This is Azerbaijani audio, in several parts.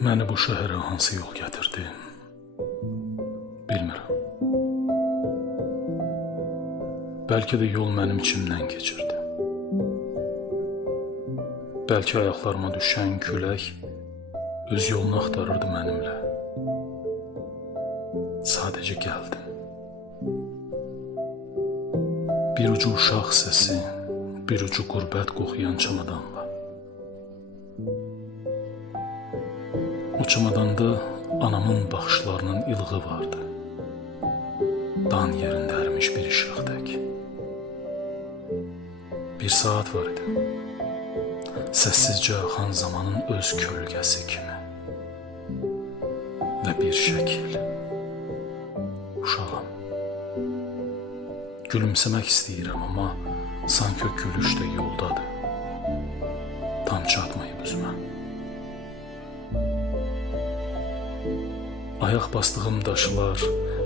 Məni bu şəhərə hansı yol gətirdi, bilmirəm. Bəlkə də yol mənim içimdən keçirdi. Bəlkə ayaqlarıma düşən külək öz yolunu axtarırdı mənimlə. Sadəcə gəldim. Bir ucu uşaq səsi, bir ucu qürbət qoxuyan çamadanla. O çamadanda anamın baxışlarının ilğı vardı. Dan yerində ərimiş bir işıq tək. Bir saat var idi. Səssizcə axan zamanın öz kölgəsi kimi. Və bir şəkil. Uşağım. Gülümsəmək istəyirəm, amma sanki o gülüş də yoldadır. Tam çatmayıb üzümə. Ayaq bastığım daşlar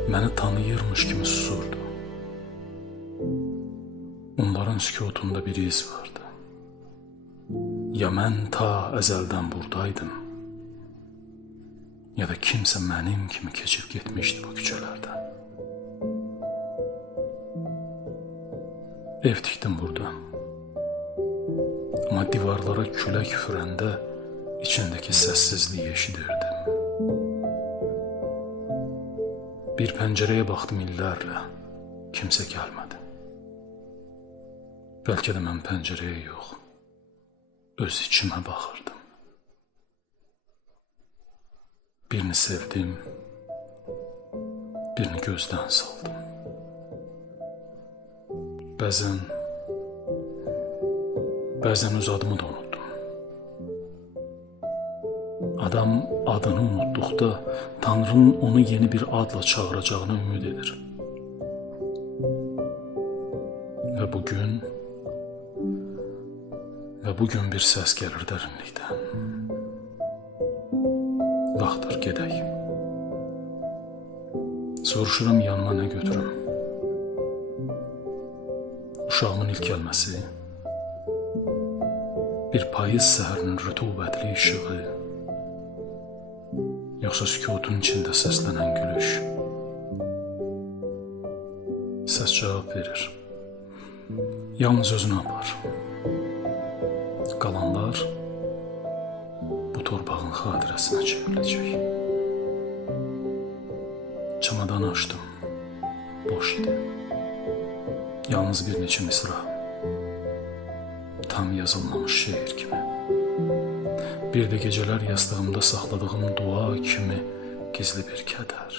məni tanıyırmış kimi susurdu. Onların sükutunda bir iz vardı. Ya mən ta əzəldən buradaydım, ya da kimsə mənim kimi keçib getmişdi bu küçələrdən. Ev tikdim burada. Amma divarlara külək üfürəndə içindəki səssizliyi eşidirdim. Bir pəncərəyə baxdım illərlə, kimsə gəlmədi. Bəlkə də mən pəncərəyə yox, öz içimə baxırdım. Birini sevdim, birini gözdən saldım. Bəzən öz adımı da unutdum. Adam adını unutduqda Tanrının onu yeni bir adla çağıracağına ümid edir. Və bugün bir səs gəlir dərinlikdən. Vaxtdır, gedək. Soruşuram, yanıma nə götürüm? Uşağımın ilk gəlməsi, bir payız səhərinin rütubətli işığı, yoxsa sükutun içində səslənən gülüş? Səs cavab verir. Yalnız özünü apar. Qalanlar bu torpağın xatirəsinə çevriləcək. Çamadanı açdım. Boş idi. Yalnız bir neçə misra. Tam yazılmamış şeir kimi. Bir də gecələr yastığımda saxladığım dua kimi gizli bir kədər.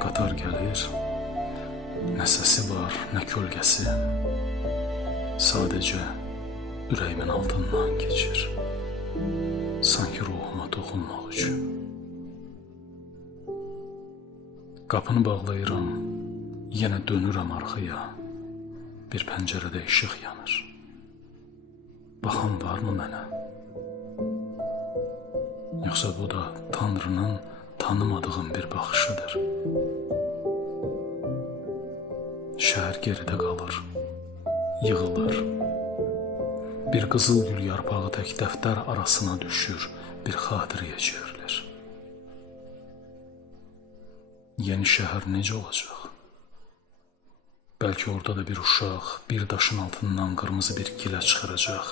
Qatar gəlir, nə səsi var, nə kölgəsi. Sadəcə ürəyimin altından keçir. Sanki ruhuma toxunmaq üçün. Qapını bağlayıram, yenə dönürəm arxaya. Bir pəncərədə işıq yanır. Baxan varmı mənə? Yoxsa bu da Tanrının tanımadığım bir baxışıdır. Şəhər geridə qalır, yığılır. Bir qızıl gül yarpağı tək dəftər arasına düşür, bir xatiriyə çevrilir. Yeni şəhər necə olacaq? Bəlkə orada da bir uşaq, bir daşın altından qırmızı bir gilə çıxaracaq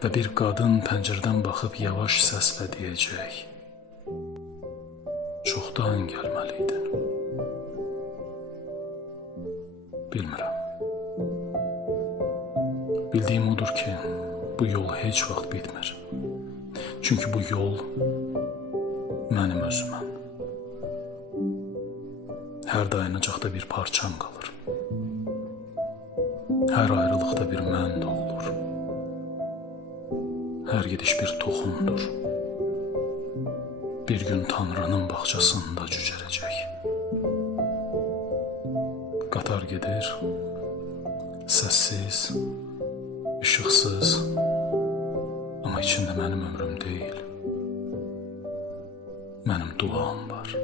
və bir qadın pəncərədən baxıb yavaş səslə deyəcək: çoxdan gəlməliydin. Bilmirəm. Bildiyim odur ki, bu yol heç vaxt bitmir. Çünki bu yol mənim özüməm. Hər dayanacaqda bir parçam qalır. Hər ayrılıqda bir mən doğulur. Hər gidiş bir toxumdur. Bir gün Tanrının bağçasında cücərəcək. Qatar gedir, səssiz, işıqsız, amma içində mənim ömrüm deyil, mənim duam var.